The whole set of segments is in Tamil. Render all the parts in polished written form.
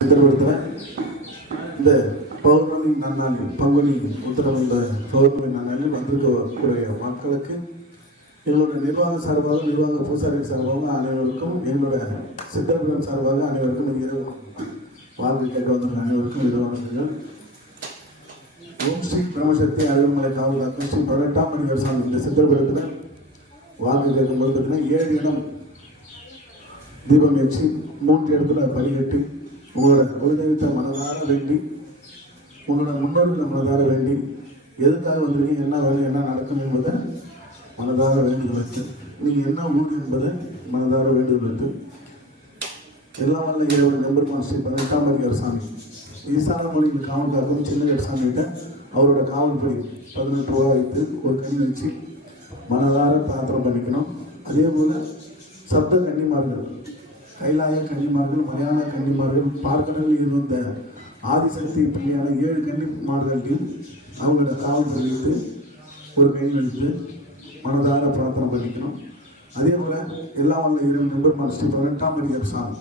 சித்திரப்படுத்துகிறேன். இந்த பௌர்ணமி நன்னாளில் பங்குனி உத்தரவு இந்த பௌர்ணமி நன்னாளில் வந்திருக்கக்கூடிய மக்களுக்கு எங்களுடைய நிர்வாக சார்பாக நிர்வாக பூசாரி சார்பாக அனைவருக்கும் எங்களுடைய சித்தர்புரம் சார்பாக அனைவருக்கும் இரவு வாழ்க்கை கேட்க வந்திருக்க அனைவருக்கும் இரவு ஓம் ஸ்ரீ பிரம்மசக்தி அருள்மலை காவல் காக்கும் ஸ்ரீ 18ஆம் மணி வருஷம் இந்த சித்திரபுரத்தில் வாழ்க்கை கேட்கும் போது 7 இடம் தீபம் ஏற்றி 3 இடத்துல படிக்கட்டி உங்களோட குலதெய்வத்தை மனதார வேண்டி உங்களோட முன்னோர்களை மனதார வேண்டி எதுக்காக வந்திருக்கீங்க, என்ன வேணும், என்ன நடக்கும் என்பதை மனதார வேண்டுதல் வைத்து நீங்கள் என்ன ஊர் என்பதை மனதார வேண்டுதல் வைத்து எல்லாம் வல்ல இறைவன் நம்பர் ஸ்ரீ 18ஆம் மணி சாமி ஈசான மொழிக்கு காவல் காக்கும் சின்ன சாமிகிட்ட அவரோட காவல்படி 18 ரூபா வைத்து ஒரு கனி வச்சு மனதார பிரார்த்தனை பண்ணிக்கணும். அதே போல் சப்த கன்னிமார்கள், கைலாய கன்னிமார்கள், மலையாள கன்னிமார்கள், பார்க்கடலில் இருந்த ஆதிசக்தி பிள்ளையான 7 கன்னிமார்களையும் அவங்களோட காவல் பண்ணிட்டு ஒரு கை வைத்து மனதார பிரார்த்தனை பண்ணிக்கணும். அதே போல் எல்லாம் வல்ல இறைவன் நம்பர் ஸ்ரீ 18ஆம் மணி சாமி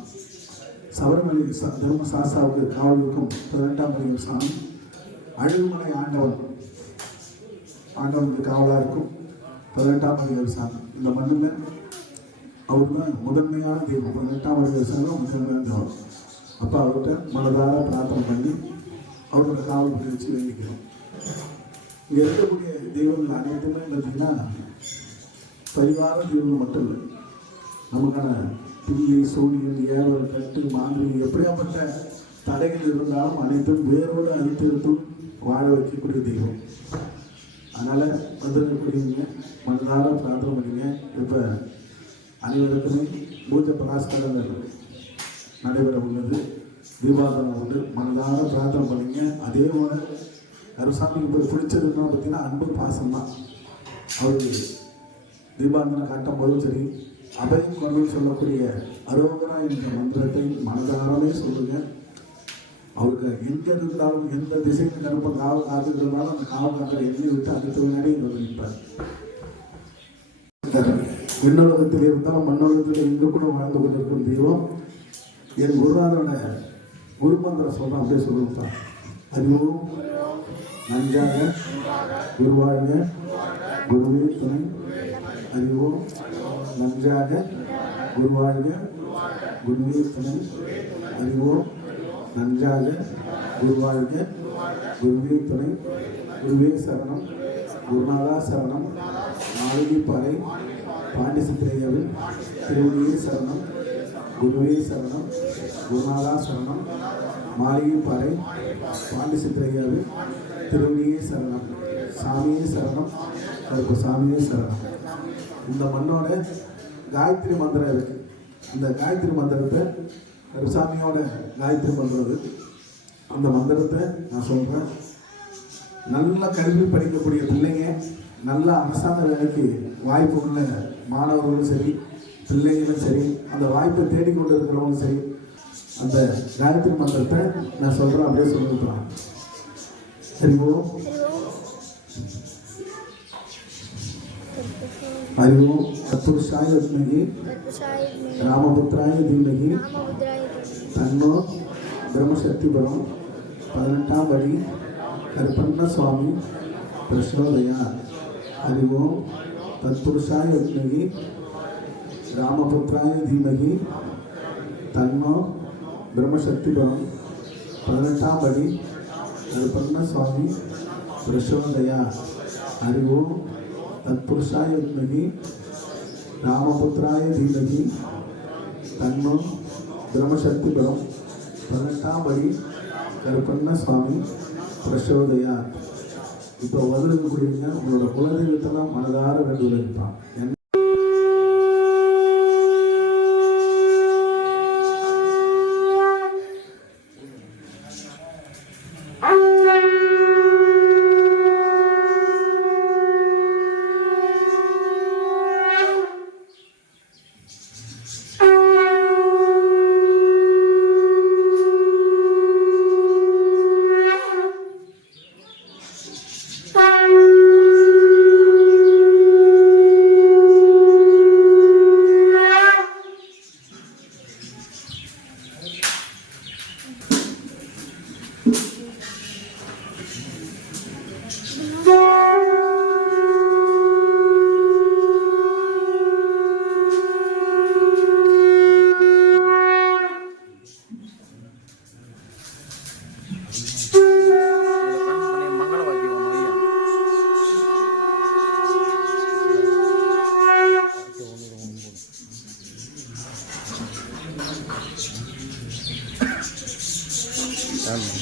சபரிமலை தர்ம சாஸ்தாவுக்கு காவல் இருக்கும் 18ஆம் மணி சாமி அழுகுமலை ஆண்டவனுக்கு காவலாக இருக்கும் 18ஆம் மணி சாமி. இந்த மண்ணில் அவர் தான் முதன்மையான தெய்வம். 18ஆம் மணி சாமி முதன்மையான தெய்வம். அப்போ அவர்கிட்ட மனதார பிரார்த்தனை பண்ணி அவரோட காவல் வச்சு வேண்டிக்கிறோம். இங்கே இருக்கக்கூடிய தெய்வங்கள் அனைத்துமே பார்த்தீங்கன்னா பரிவார தெய்வங்கள் மட்டும் இல்லை, நமக்கான பில்லி சூரியன் ஏவல் கட்டு மாந்திரி எப்படியாப்பட்ட தடைகள் இருந்தாலும் அனைத்தும் வேரோடு அழித்திருத்தும் வாழ வைக்கக்கூடிய தெய்வம். அதனால் வந்திருக்கக்கூடியவங்க மனதார பிரார்த்தனை பண்ணிங்க. இப்போ அனைவருக்குமே பூஜை பிரகாஷ்கரங்கள் நடைபெற உள்ளது, தீபாவளி உண்டு, மனதார பிரார்த்தனை பண்ணிங்க. அதே போல் கருசாமிக்கு இப்போ பிடிச்சதுன்னா பார்த்தீங்கன்னா அன்பு பாசம் தான். அவருக்கு தீபாவளி காட்டும் போதும் சரி, அபயம் கொண்டு சொல்லக்கூடிய அரோகரா என்ற மந்திரத்தை மனதாரமே சொல்லுங்க. அவருக்கு எங்கே இருந்தாலும் எந்த திசையில் கருப்ப காவல் காத்துருந்தாலும் அந்த காவல் காக்கிற எண்ணெய் விட்டு அடுத்த முன்னாடி நிற்பார். விண்ணுலகத்தில் இருந்தாலும் மண்ணுலகத்தில் எங்கே கூட வாழ்ந்து கொண்டிருக்கும் தெய்வம் என் குருநாதோட குருமந்திரம் சொல்கிறேன், அப்படியே சொல்லுங்கப்பா. அறிவும் நன்றாக குருவாழ்க குருவே துணை, அறிவோம் நன்றாக குருவாழ்க குருவே துணை, அறிவோம் நன்றாக குருவாழ்க குருவே துணை, குருவே சரணம், குருநாதா சரணம், மாளிகை பாறை பாண்டி சித்திரையாவில் திருவடியே சரணம், குருவே சரணம், குருநாதா சரணம், மாளிகை பாறை பாண்டி சித்திரையாவில் திருவடியே சரணம், சாமியே சரணம், கருப்பு சாமியே சரணம். இந்த மண்ணோட காயத்ரி மந்திரம் இருக்குது. இந்த காயத்ரி மந்திரத்தை கருசாமியோட காயத்ரி மந்திரம், அந்த மந்திரத்தை நான் சொல்கிறேன். நல்ல கல்வி படிக்கக்கூடிய பிள்ளைங்க, நல்ல அரசாங்க வேலைக்கு வாய்ப்பு உள்ள மாணவர்களும் சரி, பிள்ளைங்களும் சரி, அந்த வாய்ப்பை தேடிக்கொண்டு இருக்கிறவங்களும் சரி, அந்த காயத்ரி மந்திரத்தை நான் சொல்கிறேன், அப்படியே சொல்லிக்கலாம். அறிவோம் அறிவோம் தத்புருஷாய வித்மஹி ராமபுத்ராய தீமஹி தன்னோ பிரம்மசக்தி பரம் 18ஆம் படி கருப்பண்ண சுவாமி பிரசோதயாத். அறிவோம் தத்புருஷாய வித்மஹி ராமபுத்ராய தீமஹி தன்னோ பிரம்மசக்தி பரம் 18ஆம் படி கருப்பண்ண சுவாமி பிரசோதயாத். அறிவோம் தத்புருஷாய வித்மஹி ராமபுத்ராய தீமஹி தன்னோ பிரம்மசக்தி பரம் 18ஆம் படி கருப்பண்ண சுவாமி பிரசோதயாத். இப்போ வந்திருக்கக்கூடியவங்க உங்களோட குலதெய்வத்தெல்லாம் மனதார வேண்டுதல் இருப்பான். வா.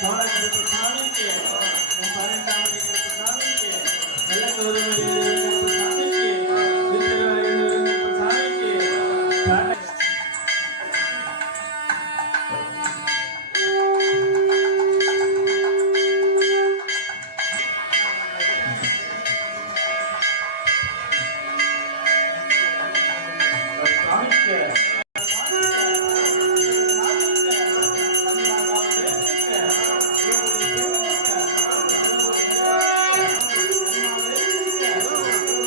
Thank you.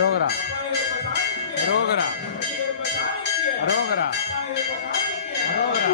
அரோகரா அரோகரா அரோகரா அரோகரா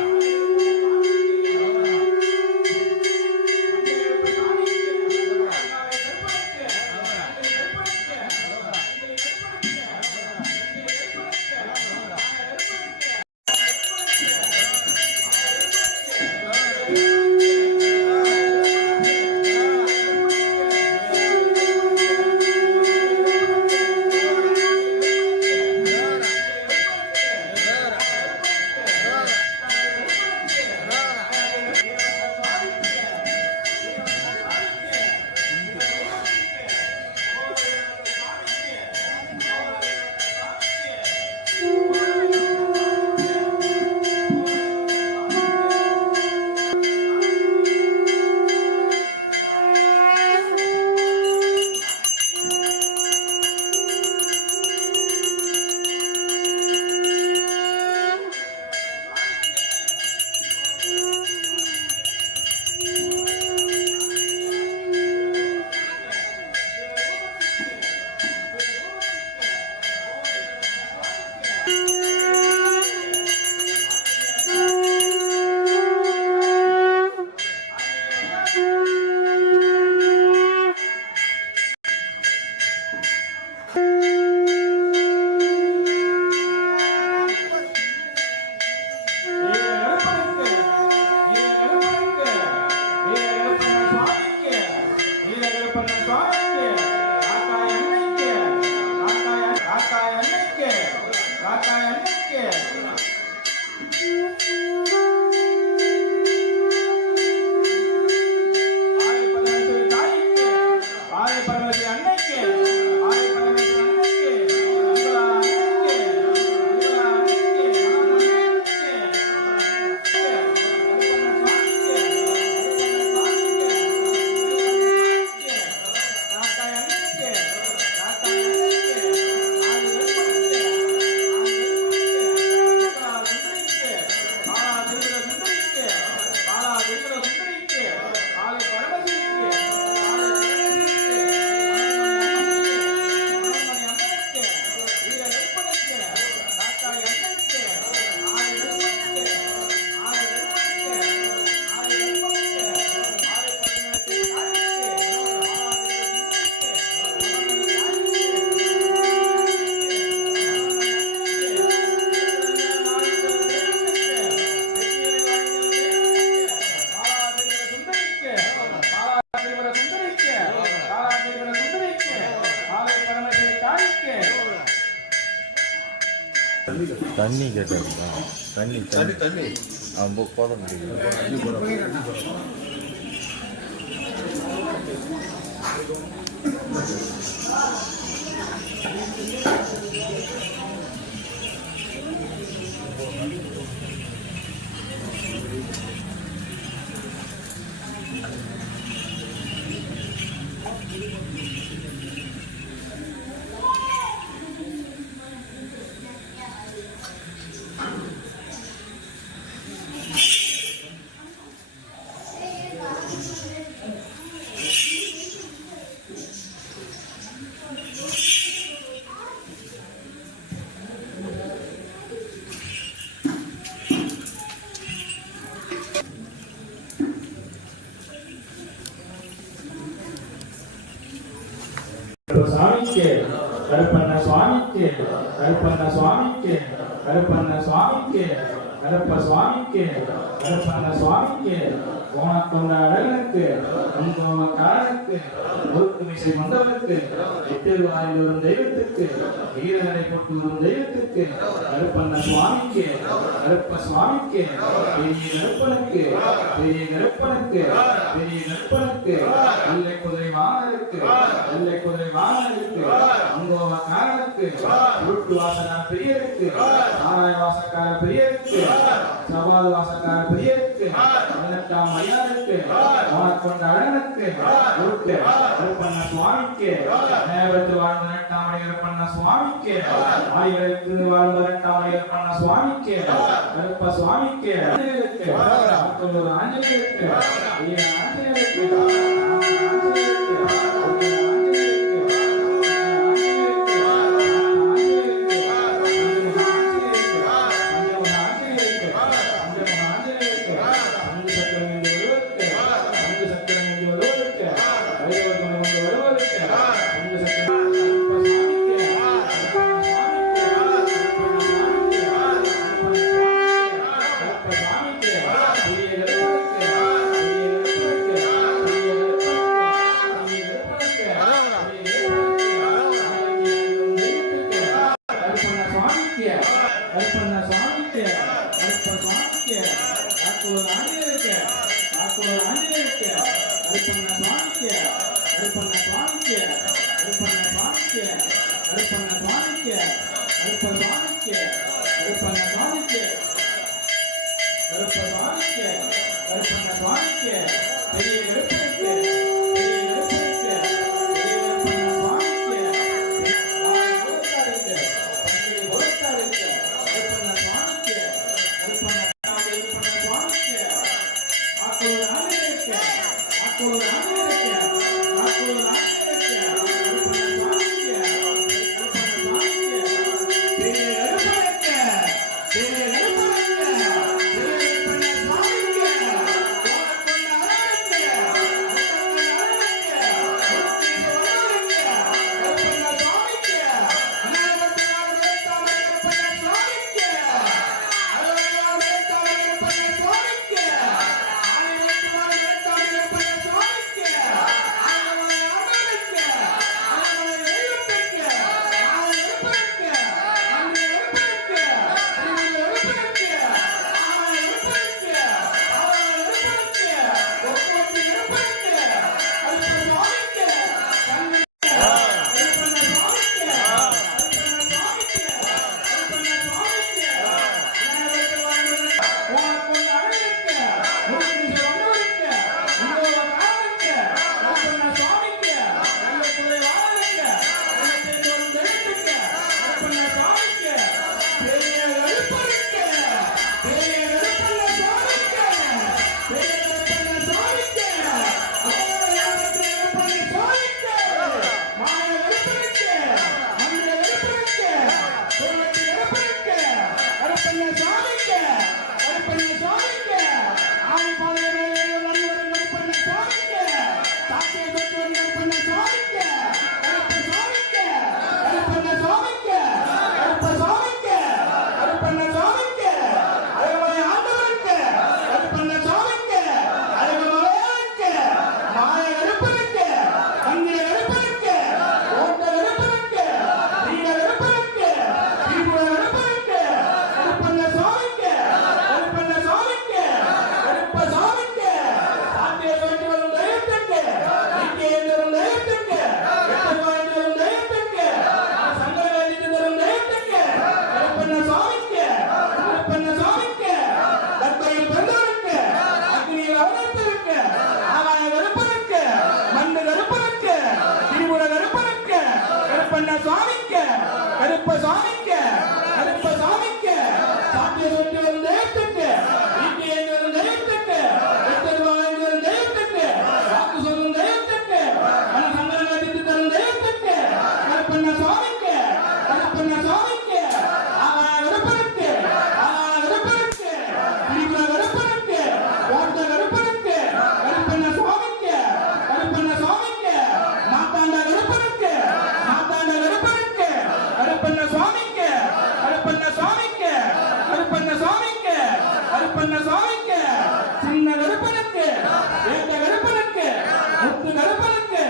தண்ணி கேட்டாருங்களா? தண்ணி தண்ணி தண்ணி போத முடியும். சுவாமிக்கு கருப்பண்ண சுவாமிக்கு கருப்பண்ண சுவாமிக்கு கருப்பண்ண சுவாமிக்கு கருப்ப சுவாமிக்கு கருப்பண்ண சுவாமிக்கு கோணக்கொண்ட அழகனுக்கு காரனுக்கு முறுக்கு மிசை மண்டலனுக்கு எட்டிருவாயில் வரும் தெய்வத்துக்கு வீரனை போட்டு வரும் தெய்வத்துக்கு கருப்பண்ண சுவாமிக்கு கருப்ப சுவாமிக்கு பெரிய கருப்பனுக்கு பெரிய கருப்பனுக்கு பெரிய கருப்பனுக்கு வெள்ளை குதிரை வாகனருக்கு வெள்ளை குதிரை வாகனருக்கு அங்கோவ காரனுக்கு உருட்டு வாசகார பெரியருக்கு ஆராய வாசக்கார பெரியருக்கு சவால் வாசக்கார பெரியருக்கு 18ஆம் ஐயாருக்கு கோணக்கொண்ட அழகனுக்கு உருட்டு கருப்பண்ண சுவாமிக்கு நேரத்தில் வாழ்ந்த 18ஆம் கருப்பண்ண சுவாமிக்கு ஆயிரத்து வாழ்ந்த 18ஆம் கருப்பண்ண சுவாமிக்கு கருப்ப சுவாமிக்கு ஆஞ்சநேயருக்கு ஆஞ்சநேயருக்கு ஆஞ்சநேயருக்கு கருப்பண்ண சுவாமிக்கு கருப்ப சுவாமிக்கு காக்கூர் ஆஞ்சநேயருக்கு காக்கூர் ஆஞ்சநேயருக்கு கருப்பண்ண சுவாமிக்கு கருப்பண்ண சுவாமிக்கு கருப்பண்ண சுவாமிக்கு கருப்பண்ண சுவாமிக்கு கருப்ப சுவாமிக்கு கருப்பண்ண சுவாமிக்கு கருப்ப சுவாமிக்கு கருப்பண்ண சுவாமிக்கு பெரிய கருப்பனுக்கு பெரிய கருப்பனுக்கு பெரிய கருப்பண்ண சுவாமிக்கு ஓத்தாருக்கு பண்டிகை ஓத்தாருக்கு கருப்பண்ண சுவாமிக்கு கருப்பண்ண சுவாமிக்கு ஆக்கூர் ஆஞ்சநேயருக்கு ஆக்கூர் ஆஞ்சநேயருக்கு ஆக்கூர் ஆஞ்சநேயருக்கு கருப்பண்ண சுவாமிக்கு கருப்பண்ண சுவாமிக்கு பெரிய கருப்பனுக்கு பெரிய கருப்பனுக்கு கருப்ப சுவாமிக்கு கருப்ப சுவாமிக்கு சாத்திய சொட்டு வரும் தெய்வத்துக்கு ஈட்டி ஏந்தி வரும் தெய்வத்துக்கு வெட்டருவாய் வரும் தெய்வத்துக்கு வாக்கு சொல்லும் தெய்வத்துக்கு மன சங்கடங்களை தீர்த்து தரும் தெய்வத்துக்கு கருப்பண்ண சுவாமிக்கு கருப்பண்ண சுவாமிக்கு ஆகாய கருப்பனுக்கு ஆகாய கருப்பனுக்கு பிடிக்குற கருப்பனுக்கு ஓட்ட கருப்பனுக்கு கருப்பண்ண சுவாமிக்கு கருப்பண்ண சுவாமிக்கு மாத்தாண்ட கருப்பனுக்கு மாத்தாண்ட கருப்பனுக்கு கருப்பண்ண சுவாமிக்கு கருப்பண்ண சுவாமிக்கு கருப்பண்ண சுவாமிக்கு கருப்பண்ண சுவாமிக்கு சின்ன கருப்பனுக்கு ஏட்ட கருப்பனுக்கு முத்து கருப்பனுக்கு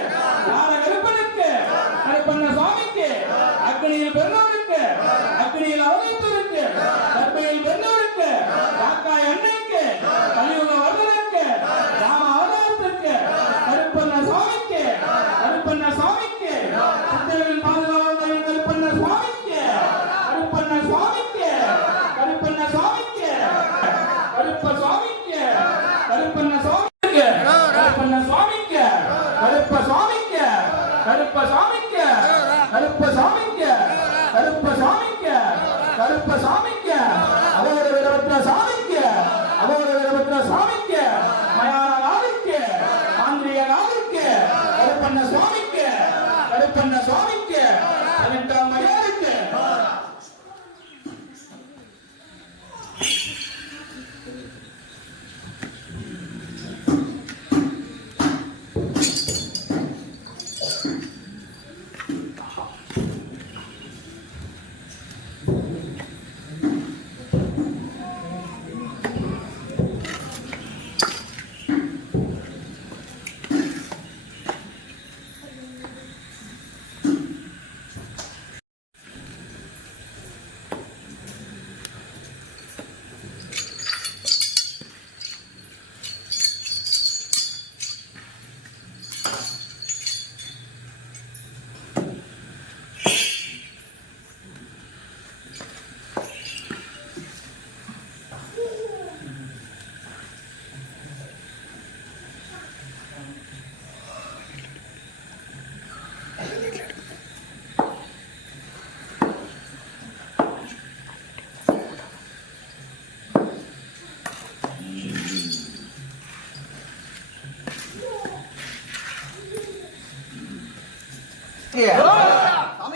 யார கருப்பனுக்கு கருப்பண்ண சுவாமிக்கு அக்னியில் பெருந்தோருக்கு அக்னியில் அவதரித்தோருக்கு கர்ப்பையில் பெருந்தோருக்கு காக்காய் அன்னைக்கு கலியுக வரதனுக்கு ராம அவதாரத்திற்கு கருப்பண்ண சுவாமிக்கு கருப்பண்ண சுவாமிக்கு சித்தர்களின் பாதுகாவலர் கருப்பண்ண சுவாமிக்கு கருப்பண்ண சுவாமிக்கு கருப்பண்ண சுவாமிக்கு கருப்ப சுவாமிக்கு கருப்பண்ண சுவாமிக்கு கருப்பண்ண சுவாமிக்கு கருப்ப சுவாமிக்கு கருப்ப சுவாமிக்கு கருப்ப சுவாமிக்கு கருப்ப சுவாமிக்கு கருப்ப சுவாமிக்கு அவரோட வீரபத்ர சுவாமிக்கு அவரோட வீரபத்ர சுவாமிக்கு மயான நாளுக்கு ஆந்திரிய நாளுக்கு கருப்பண்ண சுவாமிக்கு கருப்பண்ண சுவாமிக்கு 18ஆம் மரியாதைக்கு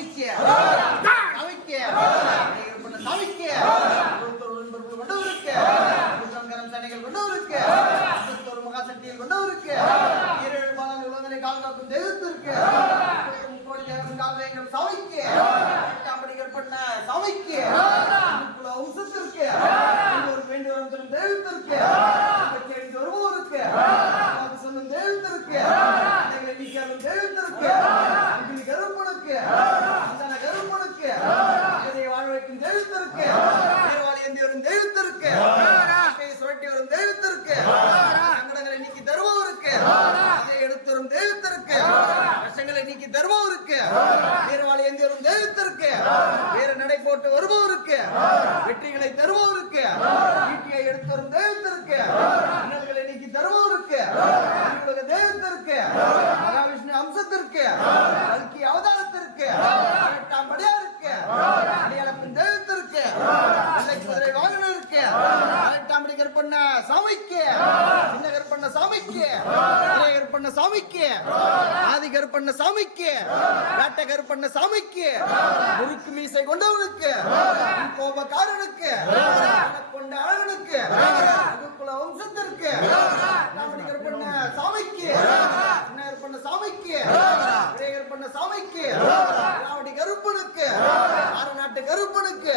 சமைக்க சமைக்க பண்ண சமைக்க கொண்டவருக்கு கரம் சனைகள் கொண்டவருக்கு ஒரு மகா சக்தியில் கொண்டவருக்கு ஈரேழு பாலன் உலகங்களை காக்கும் தெய்வத்திற்கு கோடி தேவன் காவல் சமைக்க காம்படிகள் பண்ண சமைக்க வம்சத்திற்கு ஒரு வேண்டி வரும் தரும் தெய்வத்திற்கு வருவோருக்கு சொல்லும் தெய்வத்திற்கு தெய்வத்திற்கு கருப்பனுக்கு அந்தன கருப்பனுக்கு வாழ வைக்கும் தெய்வத்திற்கு ஏந்தி வரும் தெய்வத்திற்கு சுரட்டி வரும் தெய்வத்திற்கு சங்கடங்களை நீக்கி தருபவருக்கு அதை எடுத்து வரும் தெய்வத்திற்கு கஷ்டங்களை நீக்கி தருபவருக்கு வீரவாளி ஏந்தி வரும் தெய்வத்திற்கு வீர நடை போட்டு வருபவருக்கு வெற்றிகளை தருபவருக்கு ஈட்டியை எடுத்து வரும் தெய்வத்திற்கு இன்னல்களை நீக்கி தருபவருக்கு தெய்வத்திற்கு மகாவிஷ்ணு அம்சத்திற்கு கல்கி அவதாரத்திற்கு எட்டாம் படியாருக்கு அடியாளப்பின் தெய்வத்திற்கு குதிரை வாகனருக்கு எட்டாம் படி கற்பண்ண சாமிக்கு சின்ன கற்பண்ண சாமிக்கு கற்பண்ண சாமிக்கு ஆதி கற்பண்ண சாமிக்கு காட்ட கற்பண்ண சாமிக்கு முறுக்கு மீசை கொண்டவனுக்கு கோபக்காரனுக்கு கொண்ட அழகனுக்கு குல வம்சத்திற்கு கற்பண்ண சாமிக்கு சின்ன கற்பண்ண சாமிக்கு கற்பண்ண சாமிக்கு ராவடி கருப்பனுக்கு ஆரநாட்டு கருப்பனுக்கு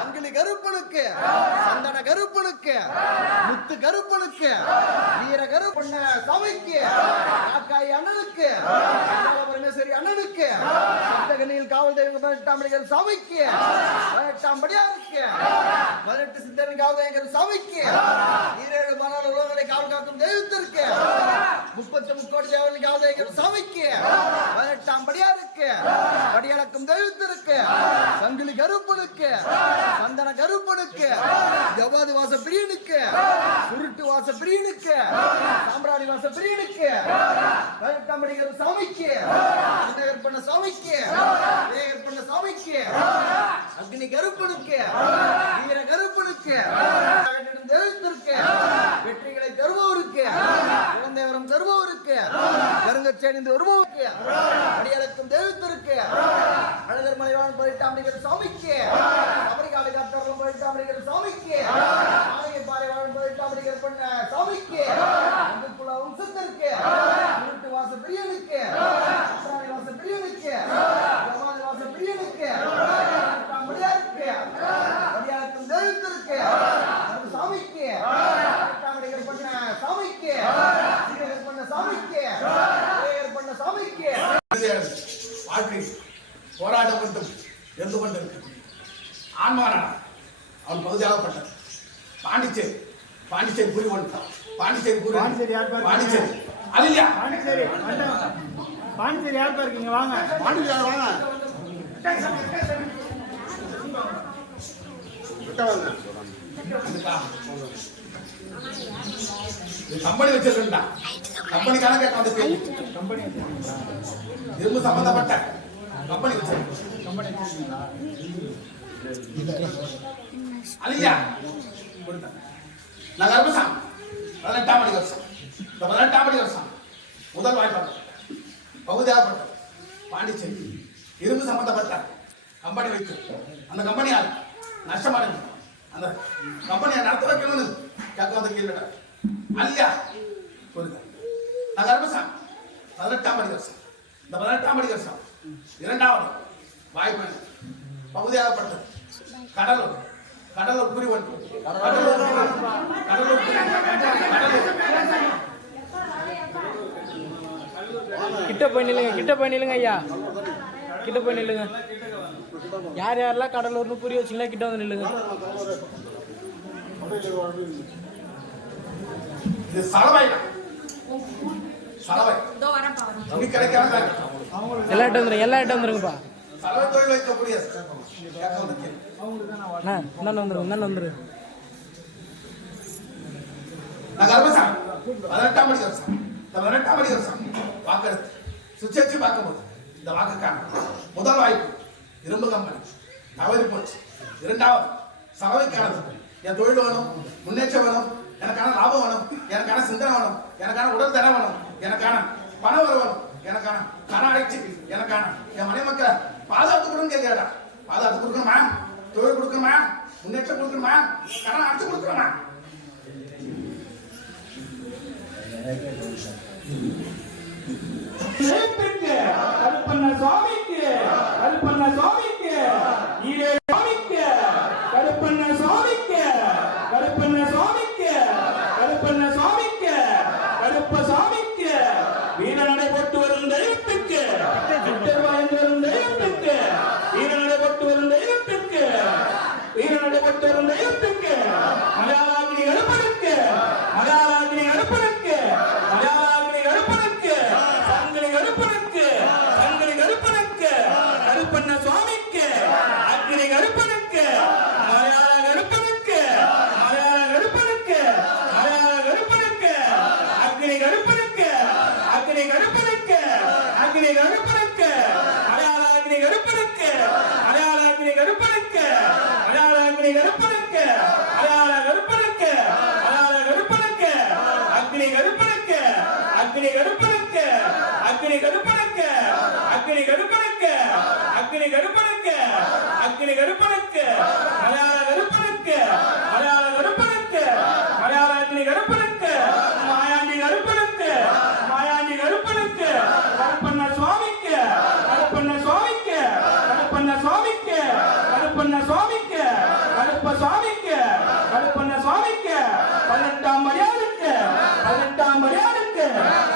அங்கிலி கருப்பனுக்கு சந்தன கருப்பனுக்கு முத்து கருப்பனுக்கு வீர கருப்பண்ண சாமிக்கு காக்காய் அண்ணனுக்கு பரமேஸ்வரி அண்ணனுக்கு சப்தகனியில் காவல் தெய்வங்கள் 18 சாமிக்கு 18 படியாருக்கு 18 சித்தரின் காவல் தெய்வங்கள் சாமிக்கு 17 மணால் உலகங்களை காவல் காக்கும் தெய்வத்திற்கு 33 கோடி தேவர்கள் காவல் தெய்வங்கள் சாமிக்கு 18 படியாருக்கு படியளக்கும் தெய்வத்திற்கு சங்கிலி கருப்பனுக்கு சந்தன கருப்பனுக்கு ஜவாது வாச பிரியனுக்கு சுருட்டு வாச பிரியனுக்கு சாம்ராணி வாச பிரியனுக்கு 18 படிகள் சாமிக்கு கற்பண்ண சாமிக்கு கற்பண்ண சாமிக்கு அக்னி கருப்பனுக்கு வீர கருப்பனுக்கு தெய்வத்திற்கு வெற்றிகளை தருபவருக்கு குழந்தை வரம் தருபவருக்கு கருங்கச்சேர்ந்து வருபவருக்கு அடியளக்கும் தெய்வத்திற்கு அழகர் மலைவான் 18 சாமிக்கு அமெரிக்காவில் காத்தவர்களும் 18 சாமிக்கு ஆலய பாறைவான் 18 பண்ண சாமிக்கு குல வம்சத்திற்கு முருட்டு வாச பிரியனுக்கு வாச பிரியனுக்கு வாச பிரியனுக்கு முடியாருக்கு முடியாருக்கும் தெய்வத்திற்கு சாமிக்கு பண்ண சாமிக்கு பண்ண சாமிக்கு பண்ண சாமிக்கு வாழ்க்கை போராட்டம் மட்டும் இருந்து கொண்டிருக்கிறது. ஆன்மானா அவன் பகுதியாகப்பட்ட பாண்டிச்சேரி புரிவன் பாண்டிச்சேரி அது இல்லையா பாண்டிச்சேரி யார் இருக்கீங்க வாங்க பாண்டிச்சேரி வாங்க கம்பெனி வச்சிருக்கா கம்பெனிக்கான கேட்க வந்து கம்பெனி இரும்பு சம்பந்தப்பட்ட கம்பெனி வச்சிருக்கேன் அலியா நான் கர்ப்பசாமி 18ஆம் படி வருஷம் இந்த 18ஆம் படி வருஷம் முதல் வாய்ப்பாடு பகுதியாகப்பட்ட பாண்டிச்சேரி இரும்பு சம்பந்தப்பட்ட கம்பெனி வைத்து அந்த கம்பெனி யார் நஷ்டமானது அந்த கம்பெனியை நடத்த வைக்கணும்னு கேட்க வந்து கீழே அல்லையா புரியுது நான் கர்ப்பசாமி 18ஆம் படி வருஷம் இந்த 18ஆம் படி வருஷம் இரண்டாவது வாய்ப்பு பகுதியாகப்பட்டது கடலூர் புரிவன் கிட்ட போய் நில்லுங்க ஐயா கிட்ட போய் நில்லுங்க யார் யாரெல்லாம் கடலூர்னு புரிய வச்சிங்களா கிட்ட வந்து நில்லுங்க இது சலவை துணி கிடைக்காம எல்லா இடம் வந்துருங்கப்பா சலவை தொழில் வைக்கக்கூடிய வந்துரு நான் கர்ப்பசாமி 18ஆம் படி வருஷம் இந்த 18ஆம் படி வருஷம் வாக்கெடுத்து சுச்சரிச்சு பார்க்கும்போது இந்த வாக்குக்கான முதல் வாய்ப்பு இரும்பு கம்பெனி தவறி போச்சு. இரண்டாவது சலவைக்கானது என் தொழில் வேணும், முன்னேற்றம் வேணும், எனக்கான லாபம் வேணும், எனக்கான சிந்தனை வேணும், எனக்கான உடல் தரம் வேணும், எனக்கான பண வரவு வேணும், எனக்கான கன அடைச்சி, எனக்கான என் மனை மக்களை பாதுகாப்பு கொடுக்கணும்னு கேட்கிறா. பாதுகாப்பு கொடுக்கணுமா, தொழில் கொடுக்கணுமா, முன்னேற்றம் கொடுக்கணுமா, கடன் அடைச்சு கொடுக்கணுமா? கருப்பண்ண சுவாமிக்கு, கருப்பண்ண சுவாமிக்கு, ஈரே சுவாமிக்கு, கருப்பண்ண சுவாமிக்கு, கருப்பண்ண சுவாமிக்கு, கருப்பண்ண சுவாமிக்கு, கருப்ப சுவாமிக்கு, வீரநடை போட்டு வரும் தெய்வத்துக்கு, வாழ்ந்து வரும் தெய்வத்துக்கு, வீரநடை போட்டு வரும் தெய்வத்துக்கு, வீரநடை போட்டு வரும் தெய்வத்துக்கு, மலையாளாகினி கருப்பனுக்கு, மலையாளாகினி கருப்பனுக்கு, மலையாளாகினி கருப்பனுக்கு, சங்கிலி கருப்பனுக்கு, சங்கிலி கருப்பனுக்கு, கருப்பண்ண சுவாமிக்கு, அக்னி கருப்பனுக்கு, மலையாள கருப்பனுக்கு, மலையாள கருப்பனுக்கு, மலையாள கருப்பனுக்கு, அக்னி கருப்பனுக்கு, அக்னி கருப்பனுக்கு, அக்னி கருப்பனுக்கு, மலையாள அக்னி கருப்பனுக்கு, மலையாள அக்னி கருப்பனுக்கு, மலையாள அக்னி கருப்பனுக்கு, மலையாள கருப்பனுக்கு, மலையாள கருப்பனுக்கு, அக்னி கருப்பனுக்கு, அக்னி கருப்பனுக்கு, அக்னி கருப்பனுக்கு, அக்னி கருப்பனுக்கு, அக்னி கருப்பனுக்கு, அக்னி கருப்பனுக்கு, மலையாள கருப்பனுக்கு, மலையாள கருப்பனுக்கு, மலையாள அக்னி கருப்பனுக்கு, மாயாண்டி கருப்பனுக்கு, மாயாண்டி கருப்பனுக்கு, கருப்பண்ண சுவாமிக்கு, கருப்பண்ண சுவாமிக்கு, கருப்பண்ண சுவாமிக்கு, கருப்பண்ண சுவாமிக்கு, கருப்ப சுவாமிக்கு, கருப்பண்ண சுவாமிக்கு, 18ஆம் மரியாதைக்கு, 18ஆம் மரியாதைக்கு,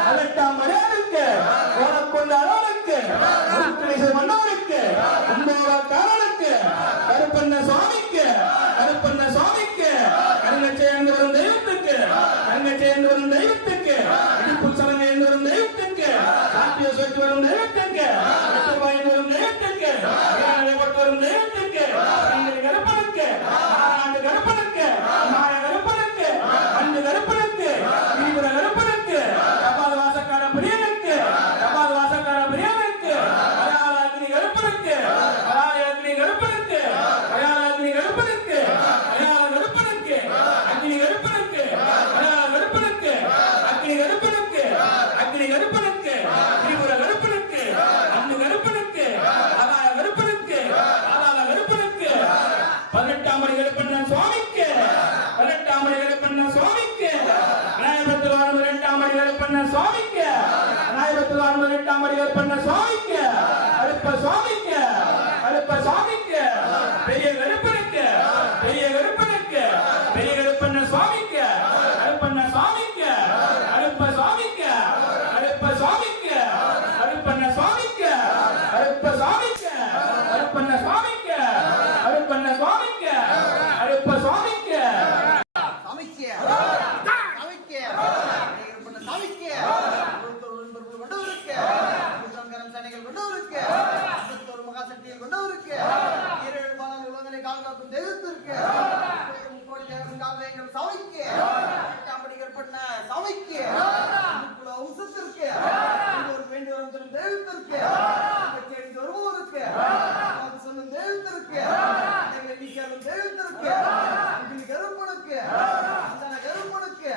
18ஆம் மரியாதைக்கு, ஓடக்கொண்ட அரோனுக்கு, முருத்திரை மன்னோருக்கு, கும்பகாரனுக்கு, கருப்பண்ண சுவாமிக்கு, கருப்பண்ண சுவாமிக்கு, கருங்க சேர்ந்து வரும் தெய்வத்துக்கு, கருங்க சேர்ந்து வரும் தெய்வத்துக்கு, இடுப்புள் சலங்கை என்று வரும் தெய்வத்துக்கு, சாத்திய சொட்டு வரும் தெய்வத்துக்கு, வாய்ந்து வரும் தெய்வத்துக்கு, வீரநடைபட்டு வரும் தெய்வத்துக்கு, சங்கிலி கருப்பனுக்கு, ஆண்டு கருப்பனுக்கு, மாய கருப்பனுக்கு, அண்டு கருப்பனுக்கு, தீவிர கருப்பனுக்கு, தபால் வாசக்கார பிரியனுக்கு, தபால் வாசக்கார பிரியனுக்கு, மலையாள அக்னி கருப்பனுக்கு, மலையாள அக்னி கருப்பனுக்கு, மலையாள அக்னி கருப்பனுக்கு, மலையாள கருப்பனுக்கு, அக்னி கருப்பனுக்கு, மலையாள கருப்பனுக்கு, அக்னி கருப்பனுக்கு, அக்னி கருப்பனுக்கு, திரிபுர கருப்பனுக்கு, அண்டு கருப்பனுக்கு, ஆகாய கருப்பனுக்கு, ஆதாள கருப்பனுக்கு, 18ஆம் படி கருப்பண்ண சுவாமிக்கு, 18ஆம் படி கருப்பண்ண சுவாமிக்கு, விநாயகத்தில் வாழும் 2ஆம் படி கருப்பண்ண சுவாமிக்கு, விநாயகத்தில் வாழும் 2ஆம் படி கருப்பண்ண சுவாமிக்கு, கருப்ப சுவாமிக்கு, கருப்ப சுவாமிக்கு, பெரிய கருப்பனுக்கு, பெரிய கருப்பனுக்கு, பெரிய கருப்பண்ண சுவாமிக்கு, கருப்பண்ண சுவாமிக்கு, கருப்ப சுவாமிக்கு, கருப்ப சுவாமிக்கு, கருப்பண்ண சுவாமிக்கு, கருப்ப சுவாமிக்கு, கருப்பண்ண சுவாமிக்கு, கருப்பண்ண சுவாமிக்கு, கருப்ப சுவாமிக்கு, சமைக்க சமைக்க பண்ண சமைக்க கொண்டவருக்கு சனைகள் கொண்டவருக்கு ஒரு மகாசக்தியை கொண்டவருக்கு ஈரேழு பாலன் உலகங்களை கால்காக்கும் தெய்வத்திற்கு முக்கோடி தேவன் கால்வைகள் சமைக்க 8ஆம் படி கற்பண்ண சமைக்க வம்சத்திற்கு ஒரு வேண்டி வரும் தரும் தெய்வத்திற்கு தேடி வருவோருக்கு சொன்ன தெய்வத்திற்கு எண்ணிக்கையாலும் தெய்வத்திற்கு அங்கிலி கருப்பனுக்கு அந்தன கருப்பனுக்கு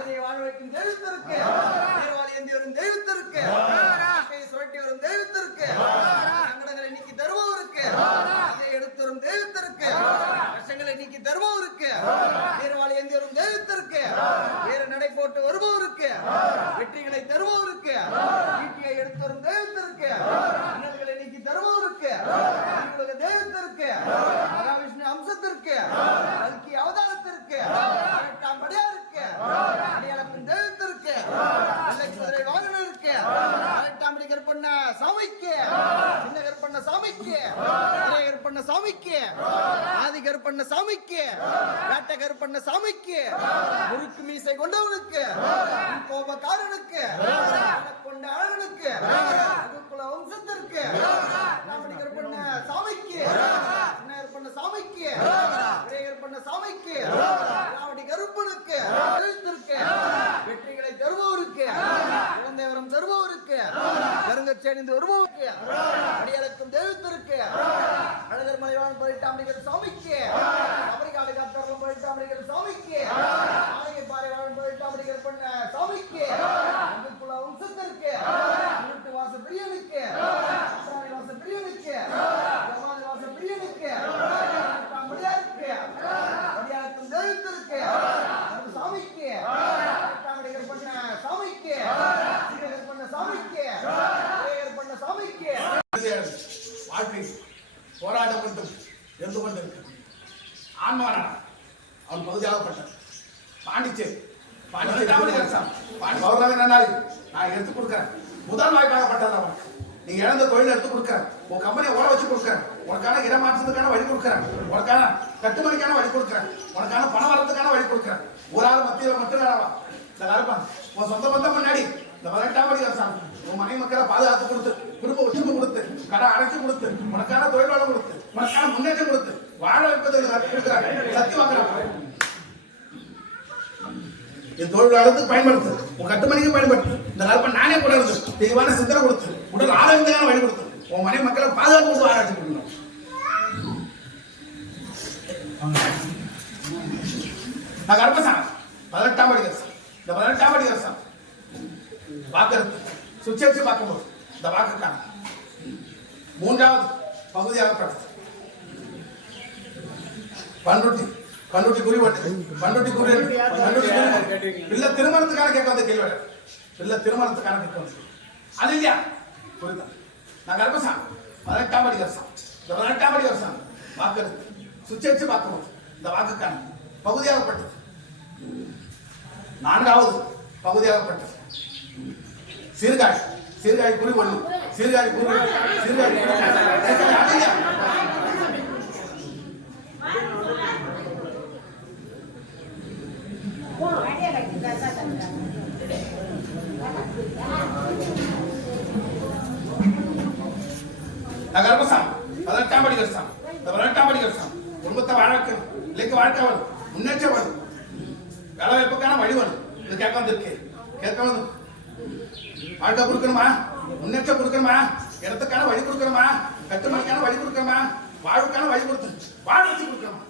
இதை வாழ வைக்கும் தெய்வத்திற்கு தேர்வாளி ஏந்தி வரும் தெய்வத்திற்கு சுரட்டி வரும் தெய்வத்திற்கு சங்கடங்களை நீக்கி தருபவருக்கு அதை எடுத்து வரும் தெய்வத்திற்கு கஷ்டங்களை நீக்கி தருபவருக்கு தேர்வாளி ஏந்தி வரும் தெய்வத்திற்கு வேற நடை போட்டு வருபவருக்கு வெற்றிகளை தருபவருக்கு ஈட்டியை எடுத்து வரும் தெய்வத்திற்கு இன்னல்களை நீக்கி தருபவருக்கு தெய்வத்திற்கு மகாவிஷ்ணு அம்சத்திற்கு கல்கி அவதாரத்திற்கு 8ஆம் படியாருக்கு அடியாளத்தின் தெய்வத்திற்கு குதிரை வாகனருக்கு 8ஆம் படி கற்பண்ண சாமிக்கு, சின்ன கற்பண்ண சாமிக்கு, பெரிய கற்பண்ண சாமிக்கு, ஆதி கற்பண்ண சாமிக்கு, வேட்ட கற்பண்ண சாமிக்கு, முறுக்கு மீசை கொண்டவனுக்கு, கோபக்காரனுக்கு, கொண்ட அழகனுக்கு, குல வம்சத்திற்கு, ராமடி கற்பண்ண சாமிக்கு, சின்ன கற்பண்ண சாமிக்கு, பெரிய கற்பண்ண சாமிக்கு, ராமடி கருப்பனுக்கு, எழுத்திற்கு, வெற்றிகளை தருபவருக்கு, குழந்தை வரம் தருபவருக்கு, கருங்கச்சேனிந்து வருபவருக்கு, அடியளக்கும் தெய்வத்திற்கு, அழகர் மலைவான் 18ஆம் படி சாமிக்கு, அமெரிக்காவை காத்தாரம் 18ஆம் படி சாமிக்கு, ஆலய பாறைவான் 18ஆம் படி பண்ண சாமிக்கு, குல வம்சத்திற்கு, வாச பிரியனுக்கு, வாச பிரியனுக்கு, வாழ்க்கை போராட்டம் கொண்டும் இருந்து கொண்டிருக்க ஆன்மானா அவன் பகுதியாகப்பட்டான். பாண்டிச்சேரி பௌர்ணமி நன்னாளி நான் எடுத்து கொடுக்குறேன். முதல் வாய்ப்பாகப்பட்டது அவன். நீ இழந்த தொழில் எடுத்து கொடுக்குறேன். உன் கம்பெனியை ஓட வச்சு கொடுக்குறேன். உனக்கான இடமாற்றத்துக்கான வழி கொடுக்குறேன். உனக்கான கட்டுமணிக்கான வழி கொடுக்குறேன். உனக்கான பண வரத்துக்கான வழி கொடுக்குறேன். ஒரு ஆள் மத்தியில் மட்டும் வேணாவா இந்த காலப்பா உன் சொந்த பந்தம் முன்னாடி இந்த 18ஆம் படி அரசாங்கம் உன் மனைவி மக்களை பாதுகாத்து கொடுத்து குடும்ப ஒற்றுமை கொடுத்து கடை அடைச்சு கொடுத்து உனக்கான தொழில் வளம் கொடுத்து உனக்கான முன்னேற்றம் கொடுத்து வாழ வைப்பதற்கு கொடுக்குறாங்க. சக்தி வாங்குறாங்க. என் தொழில் வளத்துக்கு பயன்படுத்து. உன் கட்டுமணிக்கு பயன்படுத்து. இந்த காலப்ப நானே கூட இருந்து தெளிவான சிந்தனை கொடுத்து உடல் ஆரோக்கியமான வழி கொடுத்து உன் மனைவி மக்களை பாதுகாப்பு கொடுத்து ஆராய்ச்சி கொடுக்கணும். நான் கர்ப்பசாமி 18ஆம் படி அரசாங்கம். இந்த 18ஆம் படி அரசாங்கம் வாக்கெடுத்து சுச்சரிச்சு பார்க்கும்போது இந்த வாக்குக்கான 3வது பகுதியாகப்பட்டது. பண்ருட்டி குறி இல்ல திருமணத்துக்கான கேட்க வந்து கேள்வி இல்ல திருமணத்துக்கான கேட்க வந்து அது இல்லையா புரியுதா? நான் கர்ப்பசாமி 18ஆம் படி அரசாங்கம். இந்த 18ஆம் படி அரசாங்கம் வாக்கெடுத்து சுச்சரிச்சு பார்க்கும்போது இந்த வாக்குக்கான பகுதியாகப்பட்டது. 4வது பகுதியாகப்பட்டது சீர்காழி குறி ஒன்று சீர்காழி நகர்பசாமி 18ஆம் படி அரசாங்கம். இந்த 18ஆம் படி அரசாங்கம் குடும்பத்தை வாழ வைக்கணும். இல்லைக்கு வாழ்க்கை வரும். முன்னேற்றம் வரும். வேலை வாய்ப்புக்கான வழி வரும். இது கேட்க வந்திருக்கு. கேட்க வந்து வாழ்க்கை கொடுக்கணுமா? முன்னேற்றம் கொடுக்கணுமா? இடத்துக்கான வழி கொடுக்கணுமா? கட்டுமணிக்கான வழி கொடுக்கணுமா? வாழ்வுக்கான வழி கொடுத்து வாழ வச்சு கொடுக்கணுமா?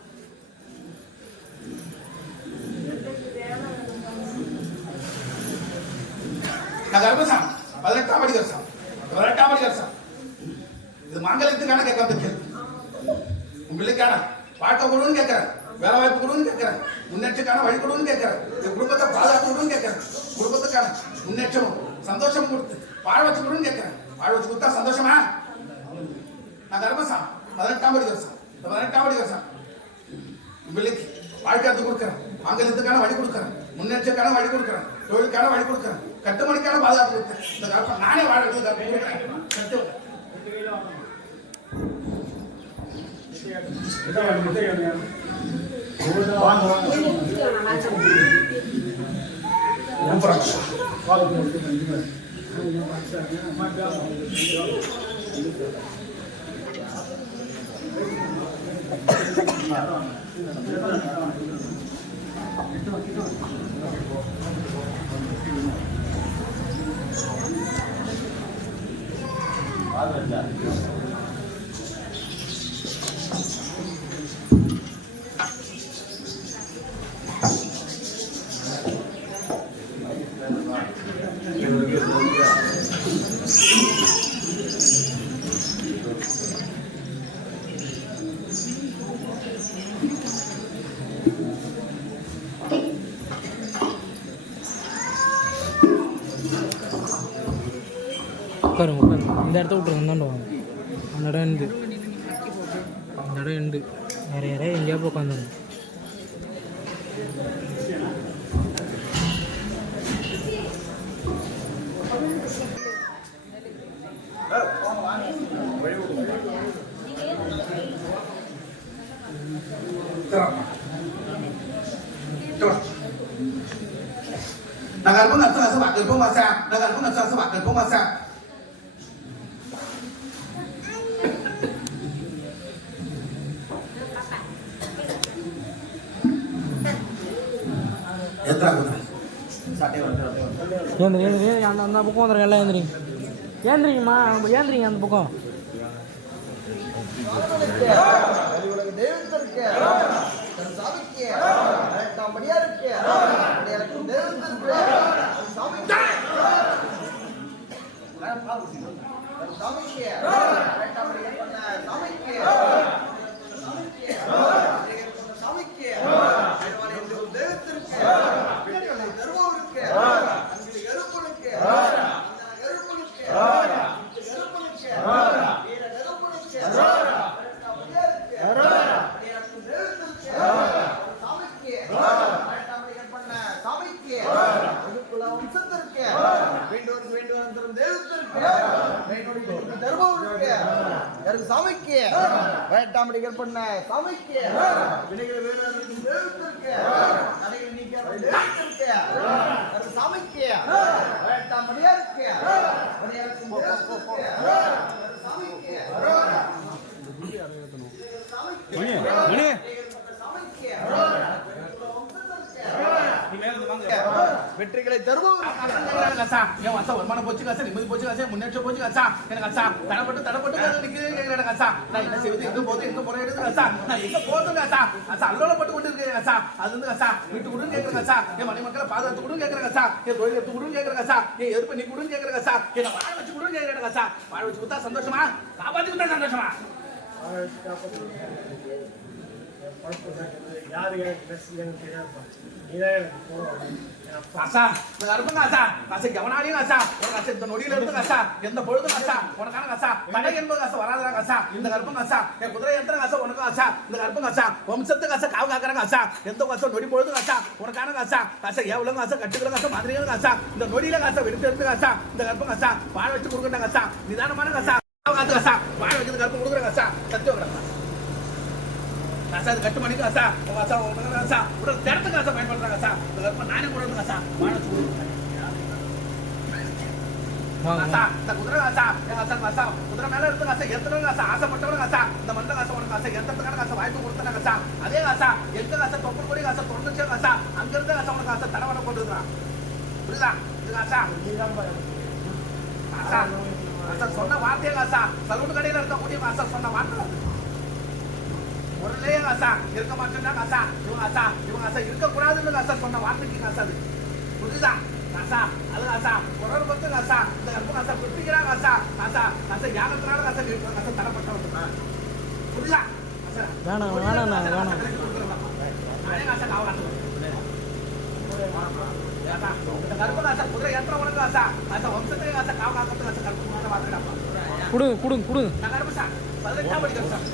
நகர்பசாமி 18ஆம் படி அரசாங்கம். 18ஆம் படி அரசாங்கம் இது மாங்கல்யத்துக்கான கேட்க வந்திருக்கு. உன் பிள்ளைக்கான வாழ்க்கை கொடுன்னு கேட்கிறேன். வேலை வாய்ப்பு கொடுன்னு கேட்கிறேன். முன்னேற்றக்கான வழி கொடுன்னு கேட்கிறேன். என் குடும்பத்தை பாதுகாப்பு கொடுன்னு கேட்கிறேன். குடும்பத்துக்கான முன்னேற்றமும் சந்தோஷமும் கொடுத்து வாழ வச்சு கொடுன்னு கேட்கிறேன். வாழ வச்சு கொடுத்தா சந்தோஷமா? நான் கர்ப்பசாமி 18ஆம் படி அரசாங்கம். இந்த 18ஆம் படி அரசாங்கம் பிள்ளைக்கு வாழ்க்கை எடுத்து கொடுக்குறேன். மாங்கல்யத்துக்கான வழி கொடுக்குறேன். முன்னேற்றக்கான வழி கொடுக்குறேன். தொழிலுக்கான வழி கொடுக்குறேன். கட்டுமணிக்கான பாதுகாப்பு கொடுத்தேன். இந்த கற்பனை நானே வாழ உட்காருங்க. இந்த இடத்த விட்டுருங்க. இந்தாண்டு வாங்க. அந்த இடம் இருந்து அந்த இடம் இருந்து வேறு யாரையா எங்கேயா போய் உட்காந்துருங்க. Nagar pun nggak sebab kerja masa, nagar pun nggak sebab kerja masa. ஏந்திரி அந்த பக்கம் வந்துடுங்க. எல்லாம் ஏந்திரிங்கம்மா. ஏந்திரிங்க அந்த பக்கம். சாமிக்கு வேண்டாம் பண்ண சாமிக்கு வம்சத்திற்கு வேண்டும் தெய்வத்திற்கு தருபவருக்கு யாருக்கு சாமிக்கு வேண்டாம் பண்ண சாமிக்கு வினைகள் வேணும் தெய்வத்திற்கு தடைகள் நீக்க தெய்வத்திற்கு யாருக்கு சாமிக்கு வேண்டாம் மணியாருக்கு சாமிக்கு வெற்றிகளை தருவோம். வருமானம் போச்சு காசா, நிம்மதி போச்சு காசா, முன்னேற்றம் போச்சு காசா, எனக்கு காசா தடப்பட்டு நிக்கிறேன் காசா. நான் என்ன செய்வது, எங்க போகுது, எங்க போற எடுத்து காசா, நான் எங்க போறது காசா, காசா அல்லோலப்பட்டு கொண்டு இருக்கேன் காசா. அது வந்து காசா வீட்டு கொடுன்னு கேட்கற காசா, என் மனை மக்களை பாதுகாத்து கொடுன்னு கேட்கற காசா, என் தொழில் எடுத்து கொடுன்னு கேட்கற காசா, என் எதிர்ப்பு நீ கொடுன்னு கேட்கற காசா, என்ன வாழ வச்சு கொடுன்னு கேட்கற காசா. வாழ வச்சு கொடுத்தா சந்தோஷமா, காப்பாத்தி கொடுத்தா சந்தோஷமா. காசா இந்த கருப்பங்க காசா, காசை எவனாலையும் காசா, ஒரு காசை இந்த நொடியில இருந்து காசா, எந்த பொழுதும் காசா, உனக்கான காசா, தடை என்பது காசா வராதரா காசா. இந்த கருப்பம் காசா, என் குதிரை எத்தனை காசா உனக்கு காசா, இந்த கருப்பம் காசா, வம்சத்து காசா, காவு காக்கிற காசா, எந்த காசா நொடி பொழுது காசா, உனக்கான காசா, காசா எவ்வளவு காசா, கட்டுக்கிற காசா, மாதிரியான காசா, இந்த நொடியில காசா, வெடித்து எடுத்து காசா, இந்த கருப்பம் காசா, வாழ வச்சு கொடுக்கிற காசா, நிதானமான காசா, காத்து காசா, வாழ வச்சு கருப்பம் கொடுக்குற காசா, சத்தியம் காசா. காசா அது கட்டு மணிக்கு காசா, காசா காசா, உடல் திறத்து காசா பயன்படுத்துற காசா, இந்த கருப்பம் நானே கூட காசா, வாழ வச்சு கொடுக்குற காசா, இந்த குதிரை காசா, காசா காசா, குதிரை மேல இருந்து காசா, எத்தனை காசா, ஆசைப்பட்டவன காசா, இந்த மந்த காசா உனக்கு காசா, எத்தனை காசா வாய்ப்பு கொடுத்தன காசா, அதே காசா, எங்க காசா, தொப்பல் கொடி காசா, தொண்ணூச்சு காசா, அங்க இருந்த காசா உனக்கு காசா, தடவனை போட்டுருக்கான். புரியுதா? இது காசா, காசா, காசா சொன்ன வார்த்தையே காசா, சலூன் கடையில இருக்கக்கூடிய காசா சொன்ன வார்த்தை ஒரே காசா, இருக்க மாட்டேன்னா காசா, இவங்க காசா இருக்கக்கூடாதுன்னு காசா சொன்ன வார்த்தைக்கு காசா அது. புரியுதா? காசா அது காசா, குரல் பத்து காசா, இந்த கருப்பு காசா பிடிக்கிறா காசா, காசா காசா யாகத்தினால காசா காசா தரப்பட்டவன். புரியுதா? வேணாம் வேணாம் வேணாம் அதே காசா காவாட்டம். இந்த கருப்பு காசா குதிரை ஏற்ற உனக்கு காசா, காசா வம்சத்துக்கு காசா காவ காக்கத்து காசா கருப்பு வார்த்தைடாப்பா. கொடுங்க நான் கருப்பு சார் 18ஆம் படி கருப்பு சார்.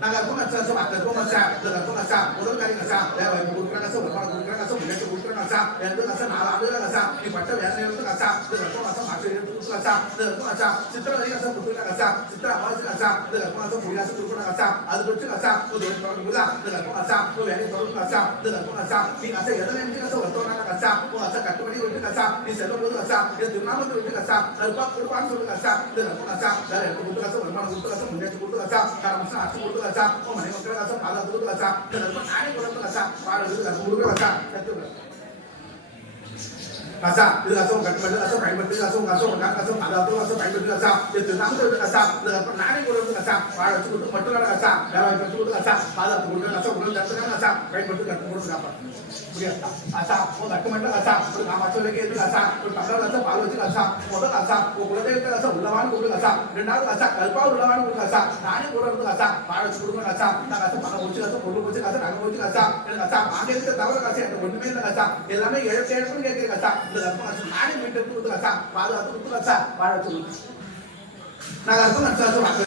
நாங்க இருக்கோம் கசா வாக்க இருக்கோம் கசா இந்த இருக்கோம் கசா முதல் காரியம் கசா வேற குடுக்குற கசா ஒரு பாடம் குடுக்குற கசா முன்னேற்ற குடுக்குற கசா எந்த கசா நாலு ஆண்டுகள் கசா நீ பட்ட வேதனை இருந்து கசா இந்த இருக்கோம் கசா மாற்று எடுத்து கசா இந்த இருக்கோம் கசா சித்திர வரி கசா குடுக்குற கசா சித்திர அமாவாசை கசா இந்த இருக்கோம் கசா புரியாசு குடுக்குற கசா அது குறிச்சு கசா ஒரு தொடர்புதா இந்த இருக்கோம் கசா ஒரு வேலை தொடர்பு கசா இந்த இருக்கோம் கசா நீ கசா எதனை இருந்து கசா ஒருத்தவனாக கசா உன் கசா கட்டுப்படி விட்டு கசா நீ செல்லும் போது கசா இது திருநாமத்தை விட்டு கசா கல்பா கொடுப்பான்னு சொல்லு கசா இந்த இருக்கோம் கசா வேற எடுத்து கொடுத்து கசா வருமானம் கொடுத்து கசா முன்னேற்ற கொடுத்து கசா காரணம் ஆட்சி கொடுத்து கசா உன் மனை மக்கள் கசா பாதுகாத்து கொடுத்து கசா இந்த இருக்கோம் நானே கொடுத்து கசா பாடுறது கசா கொடுக்குற கசா கத்துக்கிறேன் kasa itu kasa kata kasa பயன்படுத்தி kasa அதாவது kasa பயன்படுத்தி kasa itu நாமத்தை kasa இந்த நானே கொடுத்து kasa பாடத்து கொடுத்து மட்டும் kasa வேலை கொடுத்து kasa பாதத்து கொடுத்து kasa உடல் தரத்து kasa பயன்படுத்தி கட்டு கொடுத்து காப்பா புரியுதா kasa ஒரு கட்டுமண்ட kasa ஒரு காமாச்சோலைக்கு எது kasa ஒரு தமிழ் kasa பால் வச்சு kasa முதல் kasa ஒரு குலதெய்வ kasa உள்ளவான கொடுத்து kasa இரண்டாவது kasa கல்பா உள்ளவான கொடுத்து kasa நானே கொடுத்து kasa பாடத்து கொடுத்து kasa நான் kasa பணம் வச்சு kasa பொருள் வச்சு kasa நகை வச்சு kasa எனக்கு kasa ஆங்கிலத்தை தவிர kasa எனக்கு ஒண்ணுமே இல்லை kasa எல்லாமே எழுத்து கேட்கிற kasa இந்த நானே மீட்டு கொடுத்து கசா பாதுகாத்து கொடுத்து கசா வாழ சொல்லு நாங்கள்